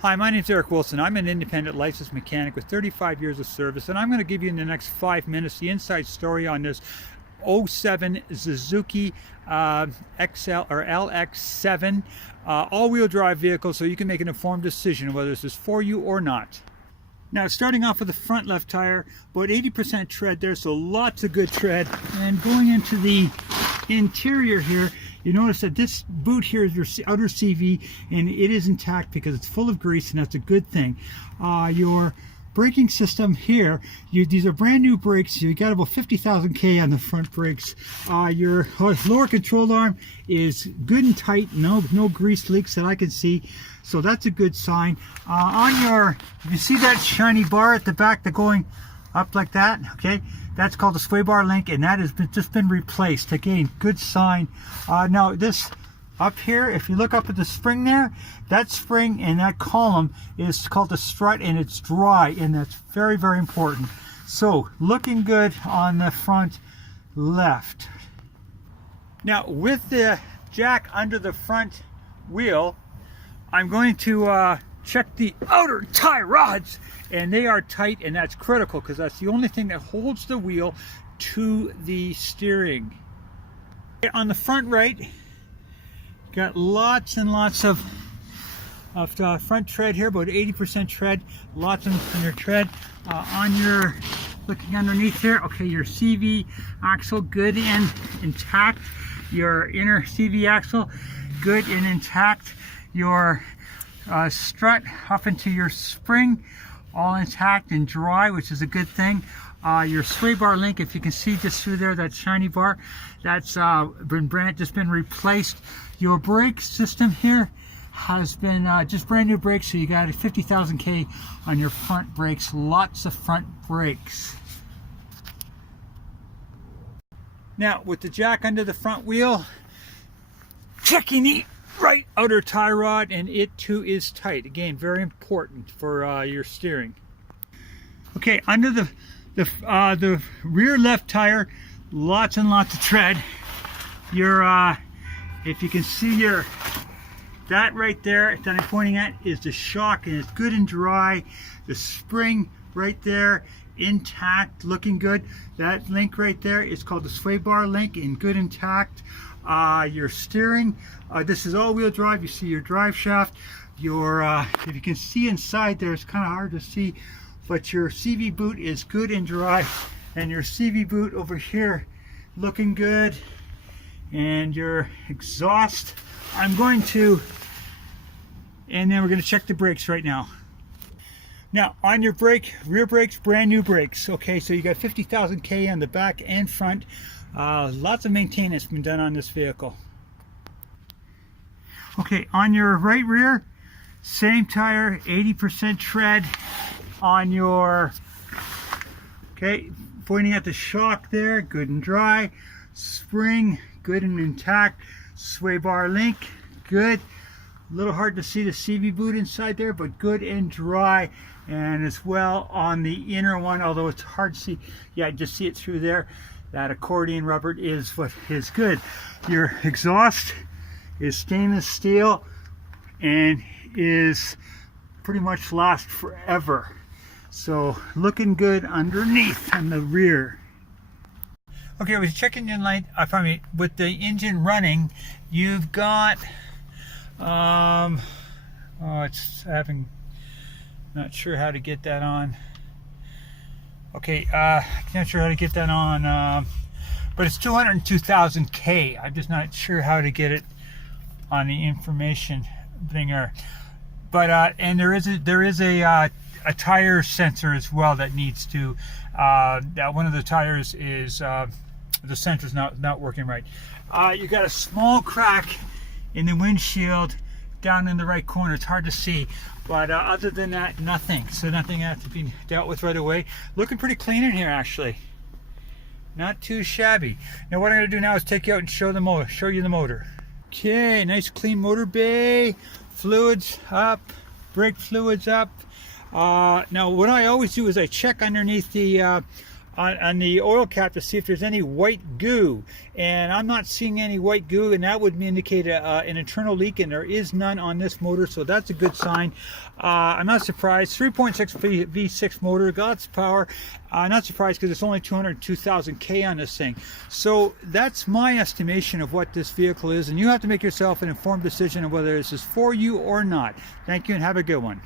Hi, my name is Eric Wilson. I'm an independent licensed mechanic with 35 years of service, and I'm going to give you in the next 5 minutes the inside story on this '07 Suzuki XL or lx7 all-wheel drive vehicle, so you can make an informed decision whether this is for you or not. Now, starting off with the front left tire, about 80% tread there, so lots of good tread. And going into the interior here, you notice that this boot here is your outer CV, and it is intact because it's full of grease, and that's a good thing. Your braking system here, these are brand new brakes. You got about 50,000 K on the front brakes. Your lower control arm is good and tight, no grease leaks that I can see, so that's a good sign. If you see that shiny bar at the back that's going up like that, okay, that's called the sway bar link, and that has just been replaced. Again, good sign. Now this up here, if you look up at the spring there, that spring and that column is called the strut, and it's dry, and that's very, very important. So looking good on the front left. Now with the jack under the front wheel, I'm going to check the outer tie rods, and they are tight, and that's critical because that's the only thing that holds the wheel to the steering. On the front right, got lots and lots of front tread here, about 80% tread, lots of your tread. Looking underneath here, okay, your CV axle good and intact. Your inner CV axle good and intact. Your strut up into your spring, all intact and dry, which is a good thing. Your sway bar link, if you can see just through there, that shiny bar, that's just been replaced. Your brake system here has been just brand new brakes, so you got 50,000 K on your front brakes, lots of front brakes. Now with the jack under the front wheel, checking the right outer tie rod, and it too is tight. Again, very important for your steering. Okay, under the rear left tire, lots and lots of tread. If you can see that right there that I'm pointing at is the shock, and it's good and dry. The spring right there, intact, looking good. That link right there is called the sway bar link, and good intact. Your steering, this is all-wheel drive. You see your drive shaft. If you can see inside there, it's kind of hard to see, but your CV boot is good and dry, and your CV boot over here looking good. And your exhaust, and then we're going to check the brakes right now. Now on your rear brakes, brand new brakes. Okay, so you got 50,000 K on the back and front. Lots of maintenance been done on this vehicle. Okay, on your right rear, same tire, 80% tread. On your, okay, pointing at the shock there, good and dry. Spring, good and intact. Sway bar link, good. A little hard to see the CV boot inside there, but good and dry. And as well on the inner one, although it's hard to see, yeah, just see it through there. That accordion rubber is what is good. Your exhaust is stainless steel and is pretty much last forever. So looking good underneath on the rear. Okay, I was checking in light. With the engine running, you've got not sure how to get that on. Okay, not sure how to get that on, but it's 202,000 K. I'm just not sure how to get it on the information thinger. But and there is a tire sensor as well that needs to. That one of the tires is the sensor's not working right. You got a small crack in the windshield down in the right corner. It's hard to see, but other than that, nothing. So nothing has to be dealt with right away. Looking pretty clean in here, actually. Not too shabby. Now what I'm going to do now is take you out and show you the motor. Okay, nice clean motor bay. Fluids up, brake fluids up. Now what I always do is I check underneath the on the oil cap to see if there's any white goo, and I'm not seeing any white goo, and that would indicate an internal leak, and there is none on this motor, so that's a good sign. I'm not surprised. 3.6 V6 motor, lots of power. Not surprised because it's only 202,000 K on this thing. So that's my estimation of what this vehicle is, and you have to make yourself an informed decision of whether this is for you or not. Thank you and have a good one.